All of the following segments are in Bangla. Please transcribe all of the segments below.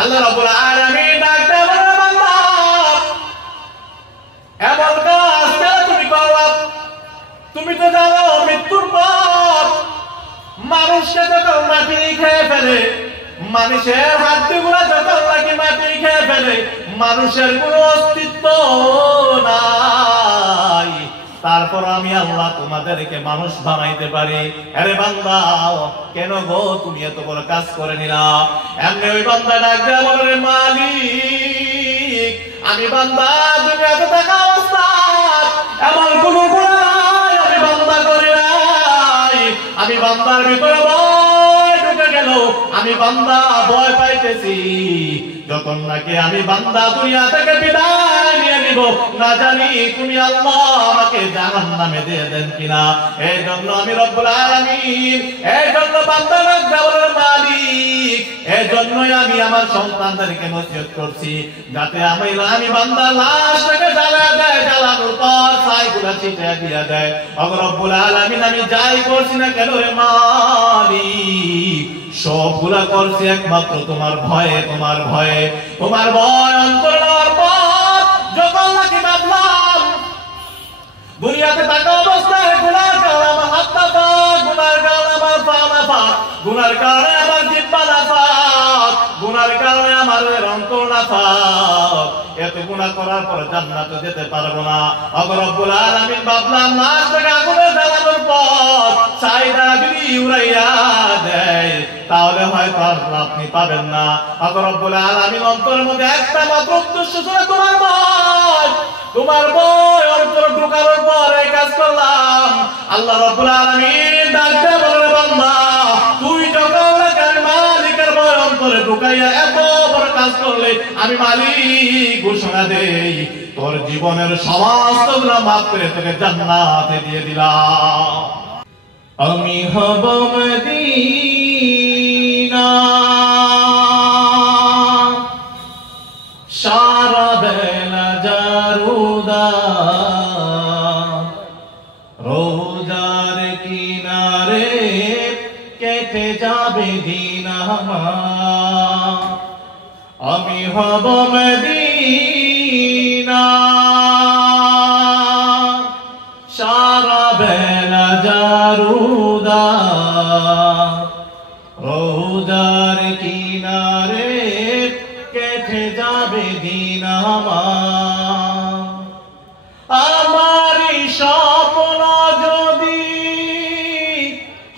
আল্লাহ রাব্বুল আলামিন ডাকতে বলে, বান্দা এমন কাজ কেন তুমি করলা? তুমি তো জানো মৃত্যুর পর মানুষকে যখন মাটি খেয়ে ফেলে, মানুষের হাড্ডিগুলো যখন নাকি মাটি খেয়ে ফেলে, মানুষের কোনো অস্তিত্ব নাই। তারপর আমি আল্লাহ তোমাদেরকে মানুষ বানাইতে পারি। আরে বান্দা কেন গো তুমি এত বড় কাজ করে নিলা? এমনি ওই বান্দা ডাক দেয়া বলে, মালিক আমি বান্দা দুনিয়াতে থাকা অবস্থা এমন কোনো গুনাহ নাই আমি বান্দা করি নাই। আমি বান্দার ভিতরে ভয় ঢুকে গেল, আমি বান্দা ভয় পাইতেছি যখন নাকি আমি বান্দা দুনিয়া থেকে বিদায় নিয়ে নিব, না জানি তুমি আল্লাহ আমাকে জাহান্নামে দিয়ে দেন কিনা। এই জন্য আমি রব্বুল আলামিন, এই জন্য বান্দার দেওয়ার মালিক, এই জন্যই আমি আমার সন্তানদেরকে নসিহত করছি যাতে আমি বান্দা লাশটাকে জ্বালা দেয়, জ্বালানোর পর ছাইগুলা ছিটিয়ে দিয়ে দেয়। ওগো রব্বুল আলামিন আমি যাই করছি না কেন রে মালিক, সবগুলা করছি একমাত্র তোমার ভয়ে, তোমার ভয়ে। তোমার ভয় অন্তর নেওয়ার পর যখন নাকি ভাবলাম দুনিয়াতে থাকা অবস্থায় গুনার কারণে আমার হাত নাফা, গুনার কারণে আমার পা নাফা, গুনার কারণে আমার জিহ্বা নাফা, গুনার কারণে আমার অন্তর নাফা, এত গুনাহ করার পর জান্নাতে যেতে পারবো না। ওগো রব্বুল আলামিন ভাবলাম লাশটাকে আগুনে জ্বালানোর পর ছাইটা যদি উড়াইয়া দেয় তাহলে হয়তো আপনি পাবেন না। ওগো রব্বুল আলামিন অন্তরের মধ্যে একটা মাত্র উদ্দেশ্য ছিল তোমার ভয়, তোমার ভয় অন্তর ঢুকানোর পর এই কাজ করলাম। আল্লাহ রাব্বুল আলামিন ডাকতে বলে, বান্দা তুই যখন মালিকের ভয় অন্তরে ঢুকাইয়া এত বড় কাজ করলে আমি মালিক ঘোষণা দেই তোর জীবনের সমস্ত গুনাহ মাফ করে তোকে জান্নাতে দিয়ে দিলাম। আমি হব মদিনা সারা বেলা জারুদা, রোজার কিনারে কেটে যাবে দিন আমার। আমি হব মদিনা সারা বেলা জারুদা, রোজার কিনারে কেটে যাবে দিন আমার। আমার স্বপ্ন যদি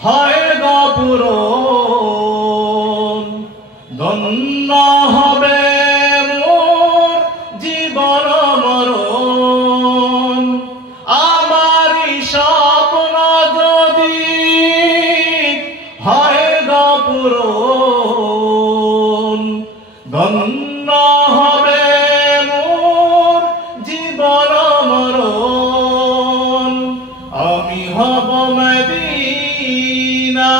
হয় গো পূরণ, ধন্য হবে মোর জীবন মরণ। আমার স্বপ্ন যদি হয় গো পূরণ, ধন্য হবে মোর জীবন মরণ। আমি হব মদিনা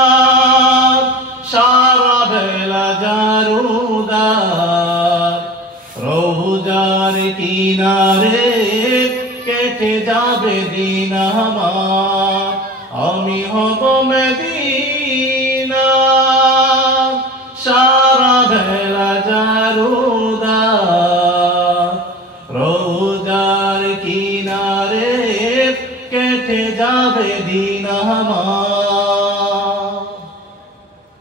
সারা বেলা জারুদার, রোজার কিনারে কেটে যাবে দিন আমার। আমি হব মদিনা সারা বেলা জারুদার, রোজার কিনারে কেটে যাবে দিন আমার।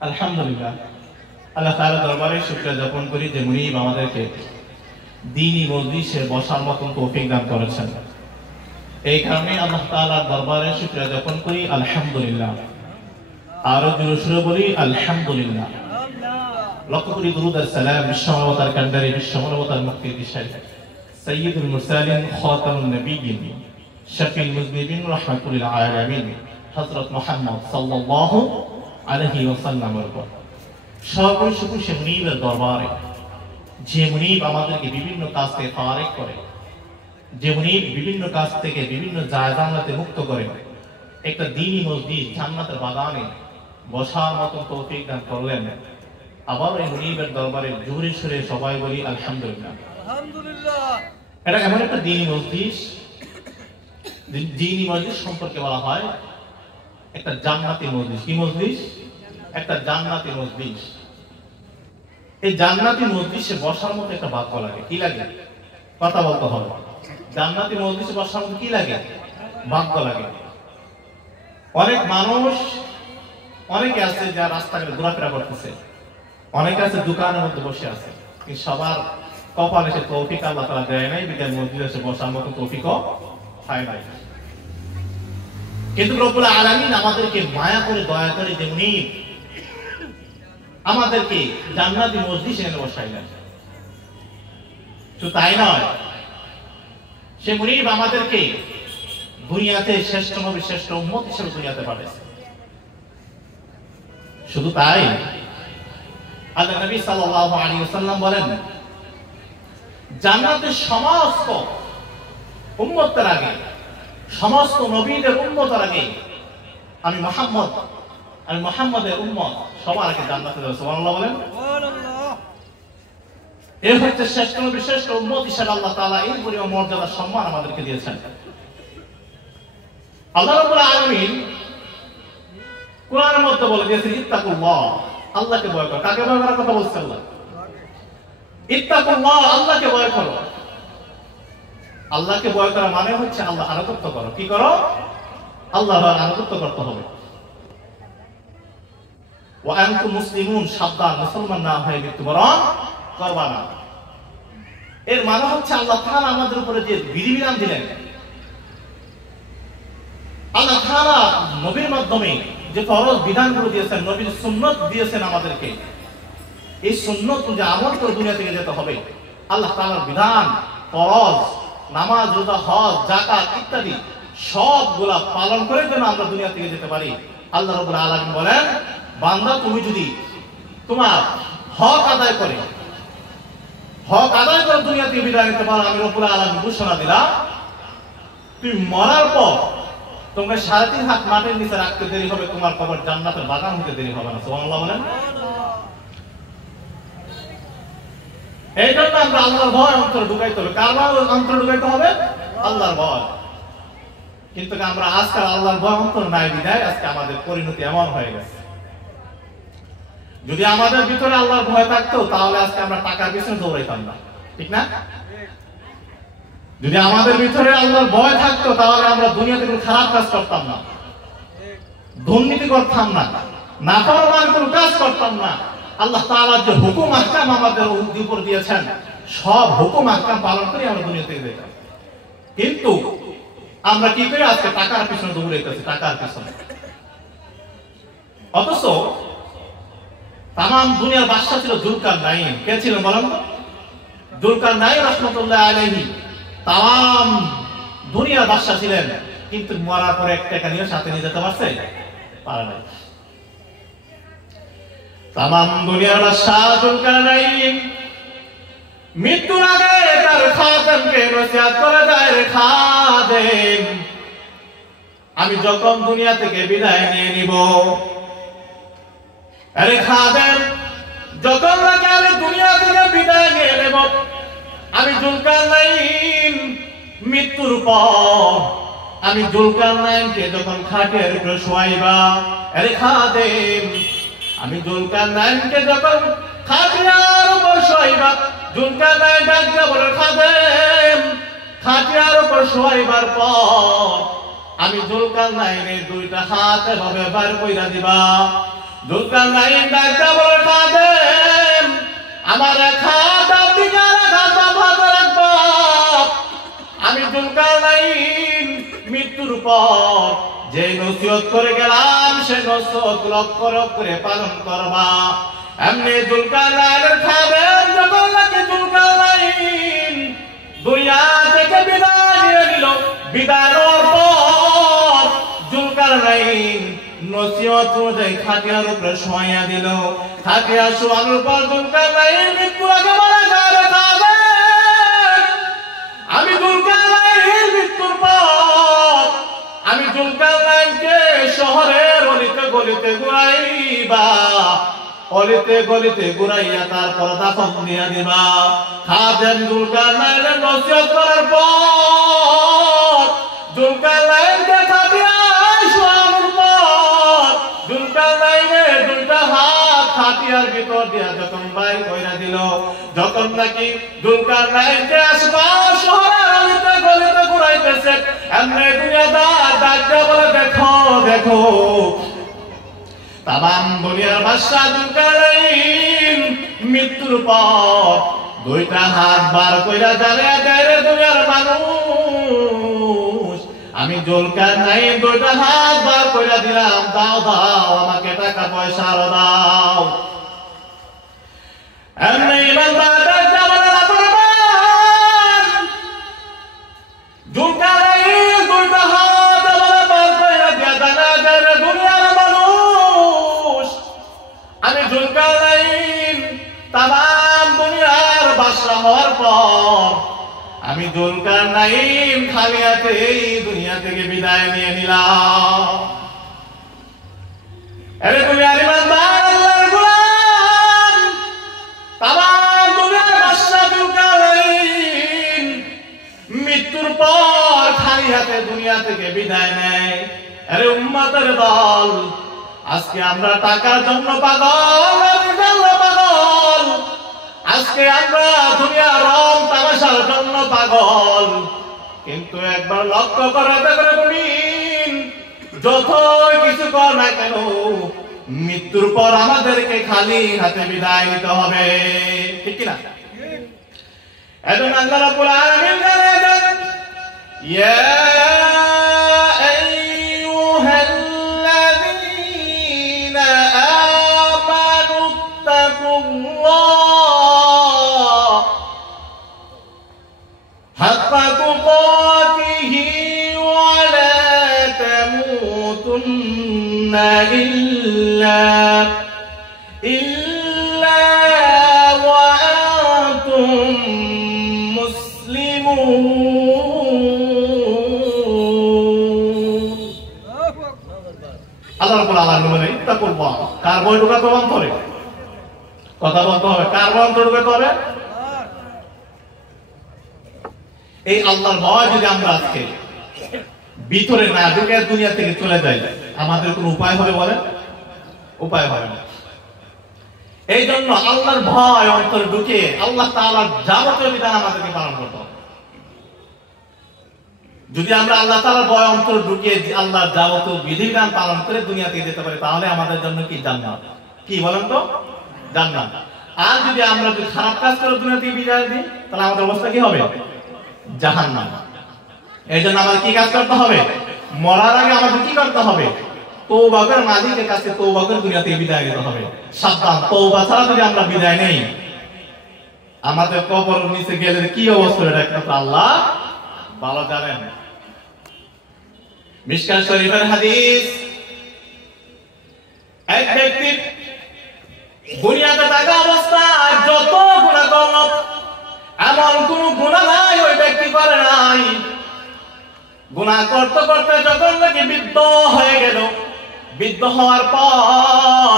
আলহামদুলিল্লাহ, আল্লাহ তাআলা দরবারে শুকরিয়া জ্ঞাপন করি যে মুনিব আমাদেরকে দ্বীনি মজলিসে বসার মতন তৌফিক দান করেছেন। এই কারণে আল্লাহ তাআলার দরবারে শুকরিয়া জ্ঞাপন করি আলহামদুলিল্লাহ। আরো জোরে সুরে বলি আলহামদুলিল্লাহ। লক্ষ কোটি দুরূদ আর সালাম বিশ্বমানবতার কান্ডারি, বিশ্বমানবতার মুক্তির দিশারি সাইয়্যিদুল মুরসালিন খাতামুন নবিয়্যিন শাফিউল মুযনিবিন রাহমাতুল লিল আলামিন হযরত মুহাম্মদ সাল্লাল্লাহু আলাইহি ওয়াসাল্লামের উপর সর্বোচ্চ শুকর সে মুনিবের দরবারে, যে মুনিব আমাদেরকে বিভিন্ন কাজ থেকে ফারেক করে, যে মুনিব বিভিন্ন কাজ থেকে বিভিন্ন জায়জাতে মুক্ত করে, একটা দ্বীনি মসজিদ জান্নাতের বাগানে বসার মতো তৌফিক দান করলেন। আবার এই মুনিবের দরবারে জোরে সুরে সবাই বলি আলহামদুলিল্লাহ। আলহামদুলিল্লাহ। এটা এমন একটা দ্বীনি মসজিদ, দ্বীনি মসজিদ সম্পর্কে বলা হয় একটা জান্নাতি মসজিদ। কি মসজিদ? একটা জান্নাতি মসজিদ। এই জান্নাতি মজলিসে বসার মতো একটা ভাগ্য লাগে। কি লাগে? কথা বলতে হবে। জান্নাতি মজলিসে বসার মতো কি লাগে? ভাগ্য লাগে। অনেক মানুষ, অনেকে আছে যারা রাস্তাঘাটে ঘোরাফেরা করতেছে, অনেকে আছে দোকানের মধ্যে বসে আছে, কিন্তু সবার কপালে সে তৌফিক আল্লাহ তাআলা দেয় নাই, বিদায় মসজিদে এসে বসার মতো তৌফিকও হয় নাই। কিন্তু রব্বুল আলামিন আমাদেরকে মায়া করে, দয়া করে যেমনি আমাদেরকে জান্নাতি মজলিসে এনে বসাইলেন, শুধু তাই নয়, সে মুনিব আমাদেরকে দুনিয়াতে শ্রেষ্ঠ নবী, শ্রেষ্ঠ উম্মত হিসেবে দুনিয়াতে পাঠাইছে। শুধু তাই, আল্লাহ নবী সাল্লাল্লাহু আলাইহি ওয়াসাল্লাম বলেন, জান্নাতের সমস্ত উম্মতের আগে, সমস্ত নবীদের উম্মতের আগে আমি মুহাম্মদের উম্মত সবার আগে জান্নাতে যাব। সুবহানাল্লাহ বলেন। এর হচ্ছে শ্রেষ্ঠ নবী, শ্রেষ্ঠ উম্মত হিসেবে আল্লাহ তাআলা এই পরিমাণ মর্যাদা, সম্মান আমাদেরকে দিয়েছেন। আল্লাহ রাব্বুল আলামিন কোরআনের মধ্যে বলে দিয়েছেন, ইত্তাকুল্লাহ, আল্লাহকে ভয় করো। কাকে ভয় করার কথা বলছে আল্লাহ? ইত্তাকুল্লাহ, আল্লাহকে ভয় করো। আল্লাহকে ভয় করা মানে হচ্ছে আল্লাহ আনুগত্য করো। কি করো? আল্লাহর আনুগত্য করতে হবে। ওয়া আনতুম মুসলিমুন, সাবধান, মুসলমান না হয়ে মৃত্যুবরণ করবা না। এর মানে হচ্ছে আল্লাহ তাআলা আমাদের উপরে যে বিধিবিধান দিলেন, আল্লাহ তাআলা নবীর মাধ্যমে যে ফরজ বিধানগুলো দিয়েছেন, নবীর সুন্নাত দিয়েছেন আমাদেরকে, এই সুন্নাত যে আমল করে দুনিয়া থেকে যেতে হবে। আল্লাহ তাআলার বিধান, ফরজ, নামাজ, রোজা, হজ, যাকাত ইত্যাদি সবগুলা পালন করে যেন আমরা দুনিয়া থেকে যেতে পারি। আল্লাহ রাব্বুল আলামিন বলেন, বান্দা তুমি যদি তোমার হক আদায় করে দুনিয়া থেকে বিদায় নিতে পারো, আমি রাব্বুল আলামিন ঘোষণা দিলাম, তুমি মরার পর তোমাকে 3.5 হাত মাটির নিচে রাখতে দেরি হবে, তোমার কবর জান্নাতের বাগান হতে দেরি হবে না। সুবহানাল্লাহ বলেন। এই জন্য আমরা আল্লাহর ভয় অন্তরে ঢুকাইতে হবে। কার ভয় অন্তরে ঢুকাইতে হবে? আল্লাহর ভয়। কিন্তু আমরা আজকাল আল্লাহর ভয় অন্তর নাই বিদায় আজকে আমাদের পরিণতি এমন হয়ে গেছে। যদি আমাদের ভিতরে আল্লাহর ভয় থাকতো তাহলে আজকে আমরা টাকার পিছনে দৌড়াইতাম না, ঠিক না? যদি আমাদের ভিতরে আল্লাহর ভয় থাকতো তাহলে আমরা দুনিয়াতে কোনো খারাপ কাজ করতাম না, দুর্নীতি করতাম না, নাফরমান কোনো কাজ করতাম না। আল্লাহ তাআলা যে হুকুম আহকাম আমাদের উপর দিয়েছেন, সব হুকুম আহকাম পালন করে আমরা দুনিয়া থেকে যেতাম। কিন্তু আমরা কি করি? আজকে টাকার পিছনে দৌড়াইতেছি, টাকার পিছনে। অথচ তামাম দুনিয়ার বাদশা ছিল যুলকারনাইন। কে ছিলেন বলেন তো? যুলকারনাইন রাহমাতুল্লাহ আলাইহি তাম দুনিয়ার বাদশা ছিলেন, কিন্তু মরার পরে এক টাকা নিয়ে সাথে নিয়ে যেতে পারছে? পারে নাই। তাম দুনিয়ার বাদশা যুলকারনাইন মৃত্যুর আগে তার খাদেমকে নসিহত করে যায়, রে খাদেম, আমি যখন দুনিয়া থেকে বিদায় নিয়ে নিব, আরে খাদেম, যখন আমি দুনিয়া থেকে বিদায় নিয়ে নেব, আমি যুলকারনাইন মৃত্যুর পর আমি যুলকারনাইনকে যখন খাটের উপরে শোয়াইবা, আরে খাদেম, আমি যুলকারনাইনকে যখন খাটিয়ার উপর শোয়াইবা, যুলকারনাইন ডাকতে বলে, খাদেম, খাটিয়ার উপর শোয়াইবার পর আমি যুলকারনাইনের 2টা হাত এভাবে বার কইরা দিবা। যুলকারনাইন ডাকতে বলে, খাদেম, আমার এক হাত আপনি কার হাত বাঁধা রাখবা। আমি যুলকারনাইন মৃত্যুর পর যে নসিহত করে গেলাম, সে নসিহত লক্ষ্য করে পালন করবা। এমনি যুলকারনাইনের খাদেম যখন নাকি যুলকারনাইন দুনিয়া থেকে বিদায় নিয়ে নিল, বিদায় নেওয়ার পর যুলকারনাইন নসিহত অনুযায়ী খাটিয়ার উপরে শোয়াইয়া দিল। খাটিয়া শোয়ানোর পর যুলকারনাইন মৃত্যুর আগে মারা যায়, রে খাদেম, আমি যুলকারনাইন মৃত্যুর পর আমি যুলকারনাইনকে শহরের অলিতে গলিতে ঘুরাইবা, অলিতে গলিতে ঘুরাইয়া তারপর দাফন দিয়া দিবা। খাদেম যুলকারনাইনের নসিহত করার পর যুলকারনাইনকে খাটিয়া শোয়ানোর পর যুলকারনাইনের 2টা হাত ইয়ার ভিতর দিয়া যখন বাইর কইরা দিল, যখন নাকি জুলকারনাইনকে আশপাশ শহরের আলিতে গলিতে ঘুরাইতেছে, এমনি দুনিয়াদার ডাকতে বলে দেখো দেখো তামাম দুনিয়ার বাদশা জুলকারনাইন মৃত্যুর পর দুইটা হাত বার কইরা দাঁড়িয়ে দেয় দুনিয়ার মানুষ, আমি জুলকারনাইন দুইটা হাত বার কইরা দিলাম, দাও দাও আমাকে টাকা পয়সা আরো দাও। এমনি ইমানদার ডাকতে বলে না করবেন, জুলকারনাইন দুইটা হাত বলে বার কইরা দিয়া দাঁড়িয়ে দেয় দুনিয়ার মানুষ, আমি জুলকারনাইন তামাম দুনিয়ার বাদশা হওয়ার পর আমি জুলকারনাইন খালি হাতে এই দুনিয়া থেকে বিদায় নিয়ে নিলাম। আরে দুনিয়ার ইমানদার আল্লাহর গোলাম, তামাম দুনিয়ার বাদশা জুলকারনাইন মৃত্যুর পর খালি হাতে দুনিয়া থেকে বিদায় নেয়। আরে উম্মতের দল, আজকে আমরা টাকার জন্য পাগল, পাগল, আজকে আমরা দুনিয়ার রং তামাশার জন্য পাগল, কিন্তু একবার লক্ষ্য করে দেখে বলিন, যতই কিছু কর না কেন মৃত্যুর পর আমাদেরকে খালি হাতে বিদায় নিতে হবে, ঠিক কিনা? এজন্য আল্লাহ রাব্বুল আলামিন জানেন, ইয়া حق تقاته ولا تموتن إلا وأنتم مسلمون। আল্লাহ রাব্বুল আলামিন বলেন ইত্তাকুল্লাহ, কার ভয় ঢোকাতে অন্তরে? কথা বলতে হবে, কার ভয় অন্তরে ঢোকাতে হবে? এই আল্লাহর ভয় যদি আমরা আজকে ভিতরে না ঢুকে দুনিয়া থেকে চলে যাই, আমাদের কোন উপায় হবে বলেন? উপায় হবে না। এই জন্য আল্লাহর ভয় অন্তরে ঢুকে আল্লাহ তাআলার যাবতীয় বিধান আমাদেরকে পালন করতে হবে। যদি আমরা আল্লাহ তাআলার ভয় অন্তরে ঢুকে আল্লাহর যাবতীয় বিধিবিধান পালন করে দুনিয়া থেকে যেতে পারি, তাহলে আমাদের জন্য কি জান্নাত? কি বলেন তো? জান্নাত। আর যদি আমরা খারাপ কাজ করে দুনিয়া থেকে বিদায় দিই, তাহলে আমাদের অবস্থা কি হবে? জাহান্নাম। এই জন্য আমাদের কি কাজ করতে হবে? মরার আগে আমাদের কি করতে হবে? তওবা করে মালিকের কাছে তওবা করে দুনিয়া থেকে বিদায় নিতে হবে। সাবধান, তওবা ছাড়া যদি আমরা বিদায় নেই, আমাদের কবরের নিচে গেলে কি অবস্থা এটা একমাত্র আল্লাহ ভালো জানেন। মিশকাত শরীফের হাদিস, এক ব্যক্তি দুনিয়াতে থাকা অবস্থায় যত গুনাহ করল, এমন কোন গুনাহ নাই ওই ব্যক্তি করে নাই। গুনাহ করতে করতে যখন নাকি বৃদ্ধ হয়ে গেল, বৃদ্ধ হওয়ার পর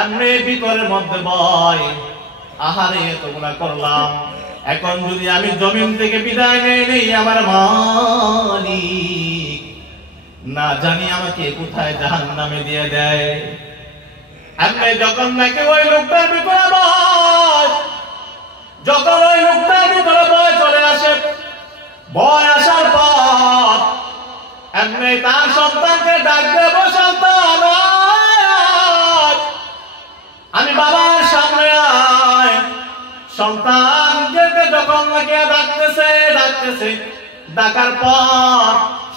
এমনি ভিতরের মধ্যে ভয়, আহারে এত গুনাহ করলাম, এখন যদি আমি জমিন থেকে বিদায় নেই, আমার মালিক না জানি আমাকে কোথায় জাহান্নামে দিয়ে দেয়। এমনি যখন নাকি ওই লোকটার ভিতরে ভয়, যখন ওই লোকটার ভিতরে ভয় চলে আসে, ভয় আসার পর এমনি তার সন্তানকে ডাক দেব, সন্তান আমি বাবার সামনে আয়। সন্তানকে যখন নাকি ডাকতেছে, ডাকার পর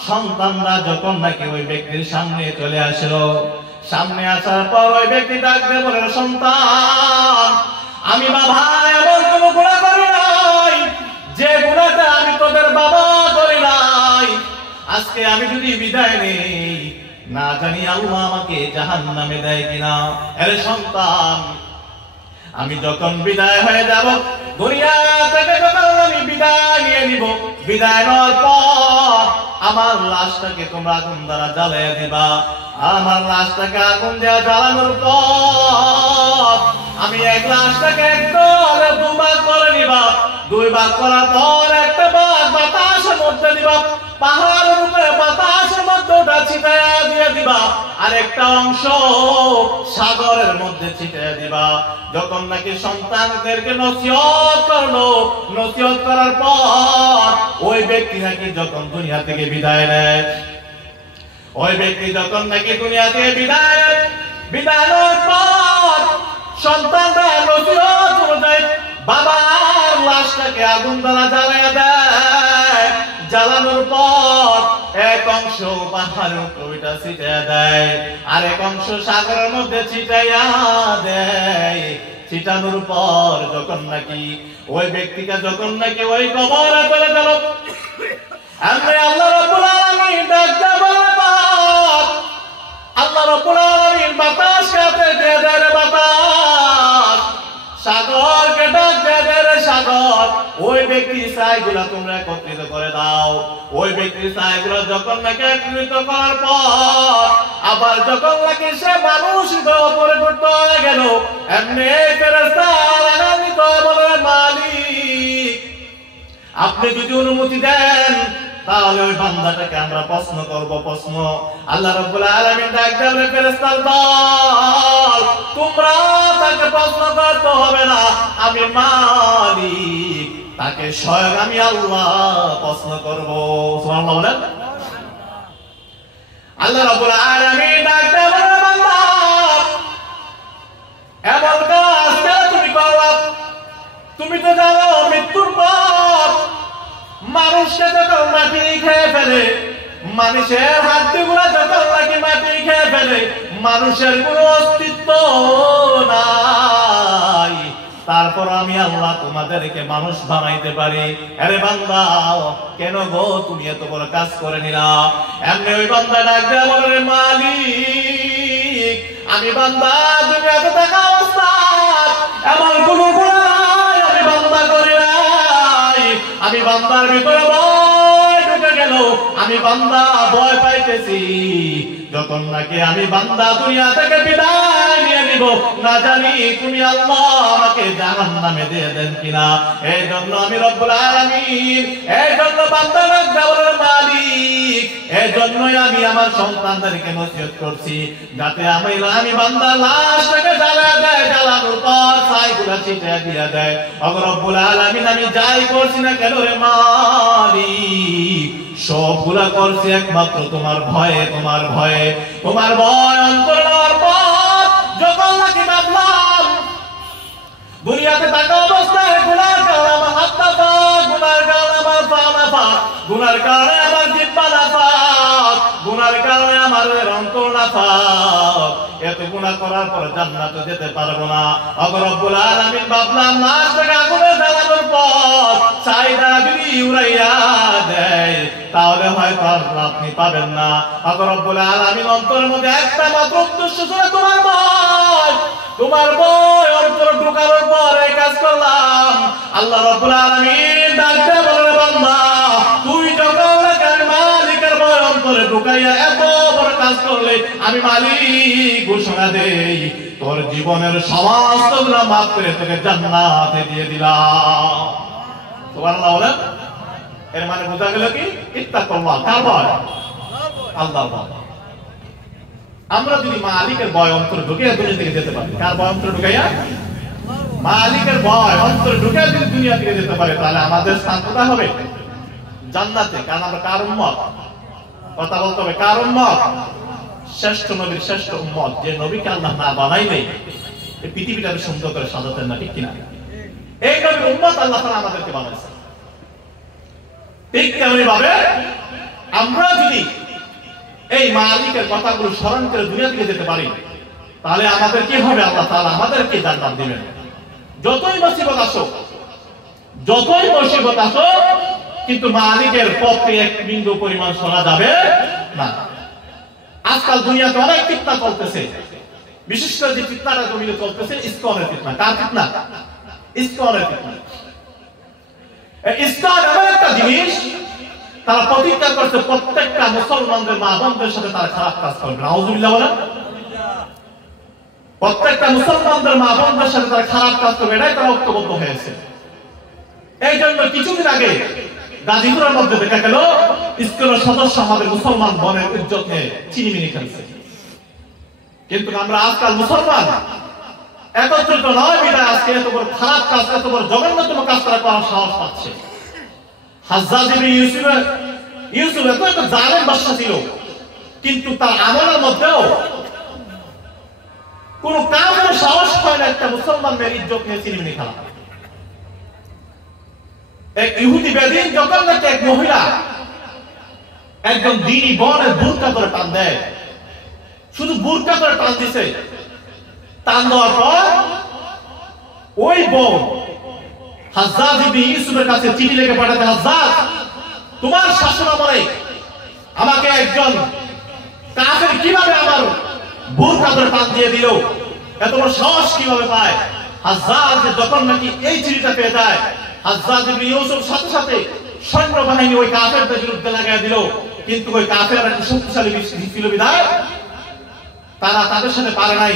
সন্তানরা যখন নাকি ওই ব্যক্তির সামনে চলে আসলো, সামনে আসার পর ওই ব্যক্তি ডাক দেব, সন্তান আমি বাবা এমন কোন গুনাহ করি নাই যে গুনাহটা আমি তোদের বাবা করি নাই। আজকে আমি যদি বিদায় নেই, না জানি আল্লাহ আমাকে জাহান্নামে দেয় কিনা। আরে সন্তান, আমি যখন বিদায় হয়ে যাব দুনিয়া থেকে, যখন আমি বিদায় নিয়ে নিব, বিদায় নেওয়ার পর আমার লাশটাকে তোমরা আগুন দ্বারা জ্বালিয়ে দিবা। আমার লাশটাকে আগুন দিয়ে জ্বালানোর পর আমি এক লাশটাকে একদম দুবার করে নিবা। দুই ভাগ করার পর একটা ভাগ বাতাসের মধ্যে দিবা, পাহাড়ের উপরে বাতাসের মধ্যে খাদ্যটা ছিটায়া দিয়ে দিবা, আর একটা অংশ সাগরের মধ্যে ছিটায়া দিবা। যখন নাকি সন্তানদেরকে নসিহত করলো, নসিহত করার পর ওই ব্যক্তি নাকি যখন দুনিয়া থেকে বিদায় নেয়, ওই ব্যক্তি যখন নাকি দুনিয়া থেকে বিদায় নেওয়ার পর সন্তানরা নসিহত অনুযায়ী বাবার লাশটাকে আগুন দ্বারা জ্বালিয়ে দেয়। জ্বালানোর পর এক অংশ পাহাড়ের উপর ওইটা ছিটাইয়া দেয়, আর এক অংশ সাগরের মধ্যে ছিটাইয়া দেয়। ছিটানোর পর যখন নাকি ওই ব্যক্তিটা যখন নাকি ওই কবরে চলে গেল, আমি আল্লাহ রাব্বুল আলামিন ডাক দেওয়ার পর আল্লাহ রাব্বুল আলামিন বাতাস কাটে দিয়ে দেয়, বাতাস সাগরকে ডাক দেয়, রে সাগর ওই ব্যক্তির ছাইগুলা তোমরা একত্রিত করে দাও। ওই ব্যক্তির ছাইগুলা যখন নাকি একত্রিত করার পর আবার যখন নাকি সে মানুষ পরিবর্তিত হয়ে গেল, এমনি ফেরেশতা আনন্দিত বলে, মালিক আপনি যদি অনুমতি দেন তাহলে ওই বান্দাটাকে আমরা প্রশ্ন করব। প্রশ্ন আল্লাহ রাব্বুল আলামিন ডাক দেন, ফেরেশতার দল তোমরা তাকে প্রশ্ন করতে হবে না, আমি মালিক তাকে স্বয়ং আমি আল্লাহ প্রশ্ন করব। সুবহানাল্লাহ বলেন। আল্লাহ রাব্বুল আলামিন ডাক দেন, বান্দা এমন কাজ কেন তুমি করলা? তুমি তো জানো মৃত্যুর পর মানুষকে যখন মাটি খেয়ে ফেলে, মানুষের হাড্ডিগুলো যখন নাকি মাটি খেয়ে ফেলে, মানুষের কোনো অস্তিত্ব নাই। তারপর আমি আল্লাহ তোমাদেরকে মানুষ বানাইতে পারি। আরে বান্দা কেন গো তুমি এত বড় কাজ করে নিলা? এমনি ওই বান্দা ডাক দেয়া বলে, মালিক আমি বান্দা দুনিয়াতে থাকা অবস্থা এমন কোনো গুনাহ নাই আমি বান্দা করি নাই। আমি বান্দার ভিতরে ভয় ঢুকে গেল, আমি বান্দা ভয় পাইতেছি যখন নাকি আমি বান্দা দুনিয়া থেকে বিদায় নিয়ে নিব, না জানি তুমি আল্লাহ আমাকে জাহান্নামে দিয়ে দেন কিনা। এই জন্য আমি রব্বুল আলামিন, এই জন্য বান্দার দেওয়ার মালিক, এই জন্যই আমি আমার সন্তানদেরকে নসিহত করছি যাতে আমি বান্দার লাশটাকে জ্বালিয়ে দেয়, জ্বালানোর পর ছাইগুলো ছিটিয়ে দিয়ে দেয়। ওগো রব্বুল আলামিন আমি যাই করছি না কেন রে মালিক, সবগুলা করছি একমাত্র তোমার ভয়ে, তোমার ভয়ে। তোমার ভয় অন্তর নেওয়ার পর যখন নাকি ভাবলাম দুনিয়াতে থাকা অবস্থায় গুনার কারণে আমার হাত পা, গুনার কারণে আমার পা না, গুনার কারণে আমার জিহ্বা না, গুনার কারণে আমার অন্তর না, এত গুনাহ করার পর জান্নাতে যেতে পারবো না। ওগো রব্বুল আলামিন ভাবলাম লাশটাকে আগুনে জ্বালানোর পর ছাইটা যদি উড়াইয়া দেয় তাহলে হয়তো আপনি পাবেন না। ওগো রব্বুল আলামিন অন্তরের মধ্যে একটা মাত্র উদ্দেশ্য ছিল তোমার ভয়, তোমার ভয় অন্তরে ঢোকানোর পর এই কাজ করলাম। আল্লাহ রাব্বুল আলামিন ডাকতে বলে, বান্দা তুই যখন মালিকের ভয় অন্তরে ঢুকাইয়া এত বড় কাজ করলে আমি মালিক ঘোষণা দেই তোর জীবনের সমস্ত গুনাহ মাফ করে তোকে জান্নাতে দিয়ে দিলাম। সুবহানাল্লাহ বলেন। এর মানে বোঝা গেল কি ইত্তাকুল্লাহ, কার ভয়? আল্লাহর ভয়। আমরা যদি মালিকের ভয় অন্তরে ঢুকিয়ে দুনিয়া থেকে যেতে পারি, কার ভয় অন্তরে ঢুকাইয়া? মালিকের ভয় অন্তরে ঢুকিয়ে যদি দুনিয়া থেকে যেতে পারে তাহলে আমাদের স্থান কোথায় হবে? জান্নাতে। কারণ আমরা কার উম্মত? কথা বলতে হবে, কার উম্মত? শ্রেষ্ঠ নবীর শ্রেষ্ঠ উম্মত, যে নবীকে আল্লাহ না বানাইলে এই পৃথিবীটা সুন্দর করে সাজাতেন না, ঠিক কিনা? এই নবীর উম্মত আল্লাহ তাআলা আমাদেরকে বানাইছে। ঠিক তেমনি ভাবে আমরা যদি এই মালিকের কথাগুলো স্মরণ করে দুনিয়া থেকে যেতে পারি তাহলে আমাদের কি হবে? আল্লাহ তাআলা আমাদেরকে জান্নাত দিবেন। যতই মুসিবত আসুক, যতই মুসিবত আসুক, কিন্তু মালিকের পক্ষে এক বিন্দু পরিমাণ শোনা যাবে না। আজকাল দুনিয়াতে অনেক ফিতনা চলতেছে, বিশেষ করে যে ফিতনাটা জমিনে চলতেছে ইসকনের ফিতনা। কার ফিতনা? ইসকনের ফিতনা। ইসকন এমন একটা জিনিস, তারা প্রতিজ্ঞা করছে প্রত্যেকটা মুসলমানদের মা বোনদের সাথে তারা খারাপ কাজ করবে। নাউযুবিল্লাহ বলেন। প্রত্যেকটা মুসলমানদের মা বোনদের সাথে তারা খারাপ কাজ করবে, এটাই তারা ঐক্যবদ্ধ হয়েছে। এই জন্য কিছুদিন আগে গাজীপুরের মধ্যে দেখা গেল ইসকনের সদস্য আমাদের মুসলমান বনের ইজ্জত নিয়ে চিনিমিনি খেলছে। কিন্তু আমরা আজকাল মুসলমান একত্রিত নয় বিদায় আজকে এত বড় খারাপ কাজ, এত বড় জঘন্যতম কাজ তারা করার সাহস পাচ্ছে। হাজ্জাজ ইবনে ইউসুফ এত একটা জালেম বাদশা ছিল, কিন্তু তার আমলের মধ্যেও কোন কাজের সাহস হয় না একটা মুসলমান মেয়ের ইজ্জত নিয়ে চিনিমিনি খেলা। এক ইহুদি বেদিন যখন নাকি এক মহিলা একজন দ্বীনি বনের বুরকা করে টান দেয়, শুধু বুরকা করে টান দিছে, টান দেওয়ার পর ওই বোন হাজ্জাজ ইবনে ইউসুফের কাছে চিঠি লিখে পাঠাতে, হাজ্জাজ তোমার শাশুড় আমলে আমাকে একজন কাফের কিভাবে আমার বুরকা করে টান দিয়ে দিল, এত বড় সাহস কিভাবে পায়। হাজ্জাজ যখন নাকি এই চিঠিটা পেয়ে যায়, হাজ্জাজ ইবনে ইউসুফ সাথে সাথে সৈন্যবাহিনী ওই কাফেরদের বিরুদ্ধে লাগাই দিল। কিন্তু ওই কাফেররা একটু শক্তিশালী ছিল বিধায় তারা তাদের সাথে পারে নাই।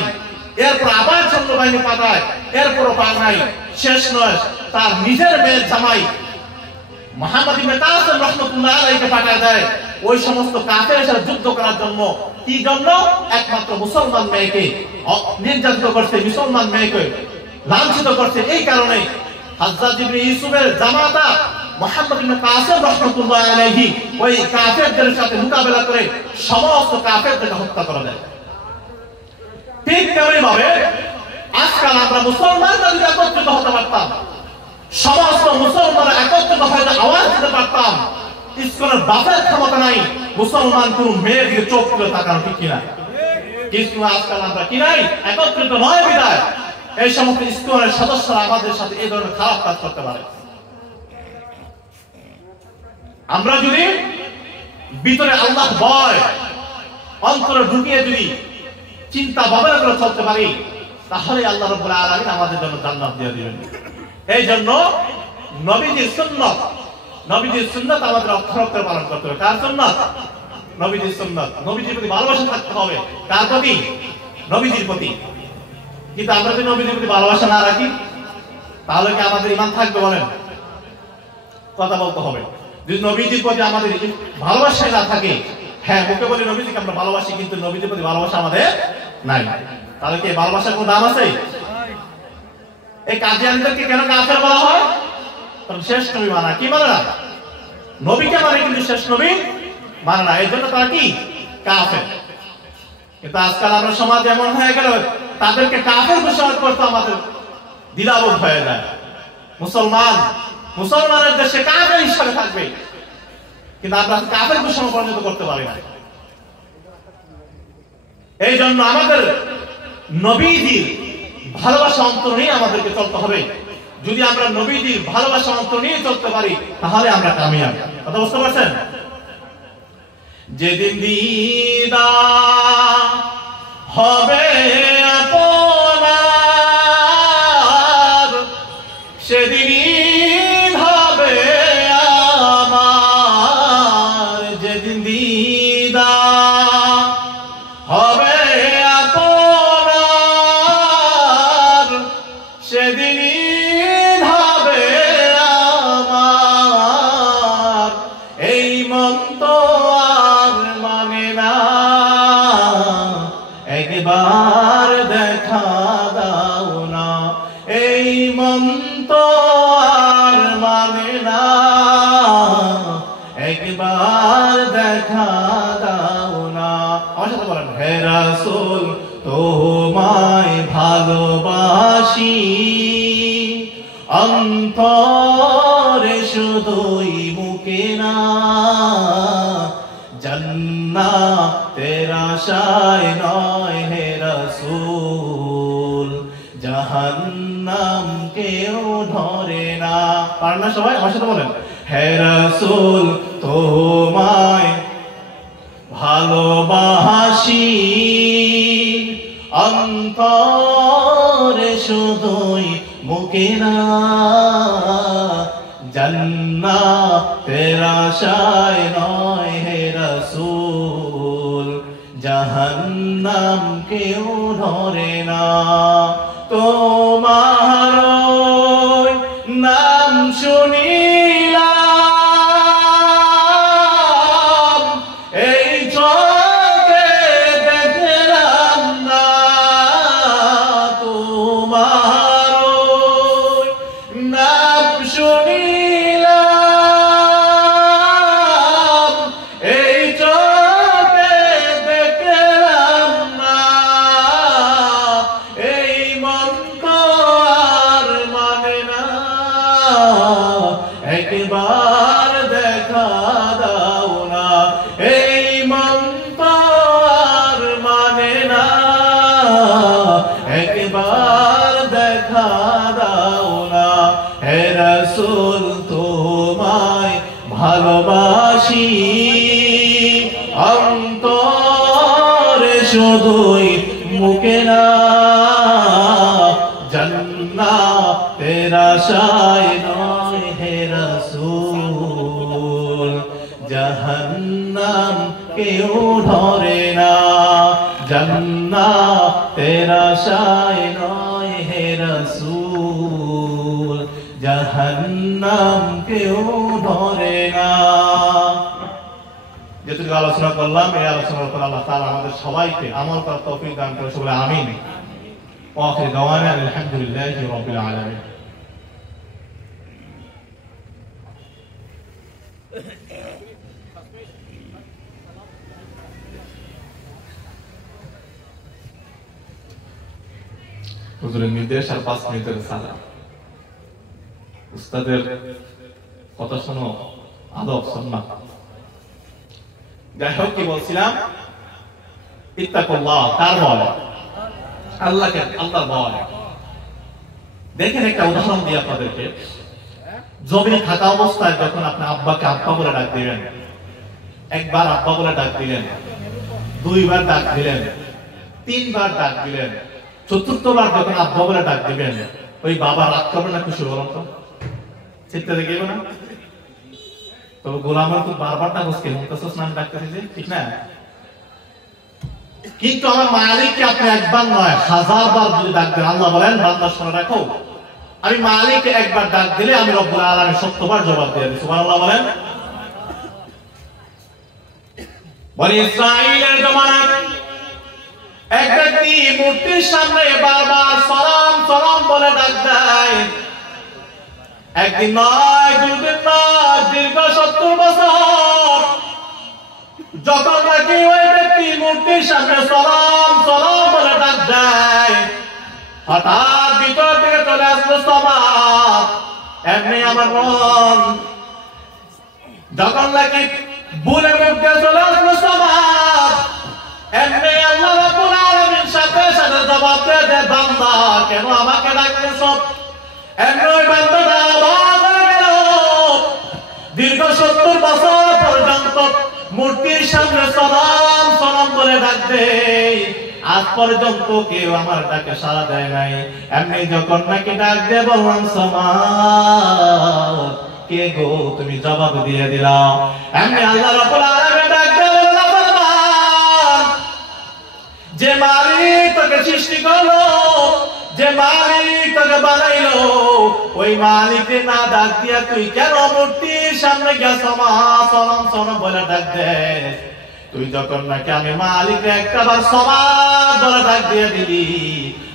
এরপর আবার সৈন্যবাহিনী পাঠায়, এরপরও পারে নাই। শেষ নয়, তার নিজের মেয়ের জামাই মুহাম্মদ ইবনে কাসিম রাহমাতুল্লাহ আলাইহিকে পাঠায় দেয় ওই সমস্ত কাফেরের সাথে যুদ্ধ করার জন্য। কি জন্য? একমাত্র মুসলমান মেয়েকে নির্যাতিত করছে, মুসলমান মেয়েকে লাঞ্ছিত করছে। এই কারণে হাজ্জাজ ইবনে ইউসুফের জামাতা মুহাম্মদ ইবনে কাসিম রাহমাতুল্লাহ আলাইহি ওই কাফেরদের সাথে মোকাবেলা করে সমস্ত কাফেরদেরকে হত্যা করে দেয়। ঠিক তেমনি ভাবে আজকাল আমরা মুসলমানরা যদি একত্রিত হতে পারতাম, সমস্ত মুসলমানরা একত্রিত হয়ে আওয়াজ দিতে পারতাম, ইসকনের বাপের ক্ষমতা নাই মুসলমান কোন মেয়ের দিকে চোখ তুলে তাকানো, ঠিক কিনা? কিন্তু আজকাল আমরা কি নাই, একত্রিত নয় বিদায় এই সমস্ত ইসকনের সদস্যরা আমাদের সাথে এই ধরনের খারাপ কাজ করতে পারে। আমরা যদি ভিতরে আল্লাহ ভয় অন্তরে ঢুকিয়ে যদি চিন্তা ভাবনা করে চলতে পারি, তাহলে আল্লাহ রাব্বুল আলামিন আমাদের জন্য জান্নাত দিয়ে দিবেন। এই জন্য নবীজির সুন্নাত আমাদের অক্ষরে পালন করতে হবে। কার সুন্নাত? নবীজির সুন্নাত। নবীজির প্রতি ভালোবাসা থাকতে হবে। কার প্রতি? নবীজির প্রতি। কিন্তু আমরা যদি নবীজির প্রতি ভালোবাসা না রাখি, তাহলে কি আমাদের ঈমান থাকবে? বলেন, কথা বলতে হবে। যদি নবীজির প্রতি আমাদের ভালোবাসা না থাকে, হ্যাঁ মুখে বলি নবীজিকে আমরা ভালোবাসি, কিন্তু নবীজির প্রতি ভালোবাসা আমাদের নাই, তাহলে কি ভালোবাসার কোনো দাম আছে? এই কাদিয়ানীদেরকে কেন কাফের বলা হয়? কারণ শেষ নবী মানা কি মানে না, নবীকে মানে, কিন্তু শেষ নবী মানে না, এই জন্য তারা কি কাফের। কিন্তু আজকাল আমরা সমাজ এমন হয়ে গেল, তাদেরকে কাফের ঘোষণা করতে আমাদের দ্বিধাবোধ হয়ে যায়। মুসলমানের দেশে কাফের হিসাবে থাকবে, কিন্তু আমরা কাফের ঘোষণা পর্যন্ত করতে পারি না। এই জন্য আমাদের নবীজির ভালোবাসা অন্তর নিয়ে আমাদেরকে চলতে হবে। যদি আমরা নবীজির ভালোবাসা অন্তর নিয়ে চলতে পারি, তাহলে আমরা কামিয়াব। কথা বুঝতে পারছেন? যেদিন দিদার হবে আপনার, সেদিন হবে আমার। যেদিন দিদার হবে আপনার, সেদিন হবে আমার। এই মন তো আর মানে না, একবার দেখা দাও না। এই মন তো আর মানে না, একবার দেখা দাও না। আমার সাথে বলেন, হে রাসূল তোমায় ভালোবাসি, অন্তরে শুধুই মুখে না। জান্নাতের আশায় নয় হে রাসূল, জাহান্নাম কেউ ধরে না। পারেন না সবাই? আমার সাথে বলেন, হে রাসূল তোমায় ভালোবাসি, অন্তরে শুধুই মুখে না। জান্নাতের আশায় নয় হে রাসূল, জাহান্নাম কেউ ধরে না। তোমার নাম শুনিলাম শুনিলাম, এই চোখে দেখলাম না, এই মন তো আর মানে না, একবার দেখা দাও না, এই মন তো আর মানে না, একবার দেখা দাও না। হে রাসূল তোমায় ভালোবাসি, অন্তরে শুধুই মুখে না, জান্নাতের আশায় নয় হে রাসূল, জাহান্নাম কেউ ধরে না, জান্নাতের আশায় নয় হে রাসূল, জাহান্নাম কেউ ধরে না। যেটুকু আলোচনা করলাম, এই আলোচনার উপর আল্লাহ তাআলা আমাদের সবাইকে আমল করার তৌফিক দান করে, সকলে আমিন। ওয়া আখিরু দাওয়ানা আলহামদুলিল্লাহি রাব্বিল আলামিন। হুজুরের নির্দেশ আর 5 মিনিটের সালাম। উস্তাদের কথা শোনো, আদব সম্মান। যাই হোক, কি বলছিলাম, ইত্তাকুল্লাহ, কার ভয়? আল্লাহকে, আল্লাহর ভয়। দেখেন একটা উদাহরণ দিই আপনাদেরকে। জমিনে থাকা অবস্থায় যখন আপনি আব্বাকে আব্বা বলে ডাক দিবেন, একবার আব্বা বলে ডাক দিলেন, 2বার ডাক দিলেন, 3বার ডাক দিলেন, 4র্থবার যখন আব্বা বলে ডাক দিবেন, ওই বাবা রাগ করবে না খুশি? বলুন তো, চিন্তা দেখে না? তবে গোলামের তো বারবার ডাকছ, কেমন নাম ডাকতেছে, ঠিক না? কিন্তু আমার মালিককে আপনি একবার নয় 1000 বার যদি ডাক দেন, আল্লাহ বলেন বান্দা শুনে রাখো, আমি মালিককে একবার ডাক দিলে আমি রব্বুল আলামিন 70 বার জবাব দিয়ে দিই। সুবহানাল্লাহ বলেন। বনি ইসরাঈলের জমানায় এক ব্যক্তি মূর্তির সামনে বারবার সালাম সালাম বলে ডাক দেয়। একদিন নয়, 2 দিন নয়, দীর্ঘ 70 বছর যখন নাকি ওই ব্যক্তি মূর্তির সামনে সালাম সালাম বলে ডাক দেয়, হঠাৎ ভিতর থেকে চলে আসলো সমাজ। এমনি আমার মন যখন নাকি বুলের মধ্যে চলে আসলো সমাজ, এমনি আল্লাহ রাব্বুল আলামিন সাথে সাথে জবাব দেয়, বান্দা কেন আমাকে ডাকতেছ? এমনি ওই বান্দাটা অবাক হয়ে গেল। দীর্ঘ 70 বছর পর্যন্ত মূর্তির সামনে সালাম সালাম বলে ডাক দেয়, আজ পর্যন্ত কেউ আমার ডাকে সাড়া দেয় নাই। এমনি যখন নাকি ডাক দিয়ে বললাম সমাজ, কে গো তুমি জবাব দিয়ে দিলা। এমনি আল্লাহ রাব্বুল আলামিন ডাক দিয়ে বললেন, ফরমান, যে মালিক তোকে সৃষ্টি করলো, যে মালিক তোকে বানাইলো, ওই মালিককে না ডাক দিয়া তুই কেন মূর্তির সামনে গিয়া সমাজ সালাম সালাম বলে ডাক দে? তুই যখন নাকি আমি মালিককে একটাবার সমাজ বলে ডাক দিয়ে দিলি,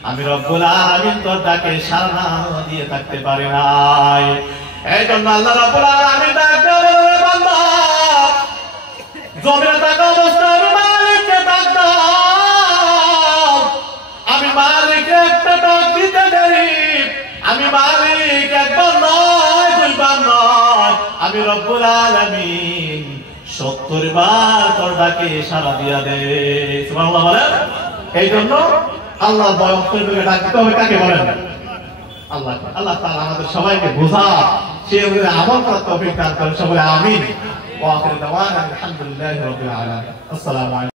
আমি রব্বুল আলামিন তোর ডাকে সাড়া না দিয়ে থাকতে পারি নাই। এই জন্য আল্লাহ রাব্বুল আলামিন ডাক দিয়ে বলে, বান্দা জমিনে থাকা অবস্থায় আমি মালিককে ডাক দাও। আমি মালিককে একটা ডাক দিতে দেরি, আমি মালিক একবার নয় 2বার নয়, আমি রব্বুল আলামিন 70 বার তোর ডাকে সাড়া দিয়া দে। সুবহানাল্লাহ বলেন। এই জন্য আল্লাহর ভয় অন্তরে ডাক দিতে হবে। কাকে বলেন? আল্লাহকে। আল্লাহ তাআলা আমাদের সবাইকে বোঝা, সে অনুযায়ী আমল করার তৌফিক দান করেন। সকলে আমিন। ওয়া আখিরু দাওয়ানা আলহামদুলিল্লাহি রাব্বিল আলামিন। আসসালামু আলাইকুম।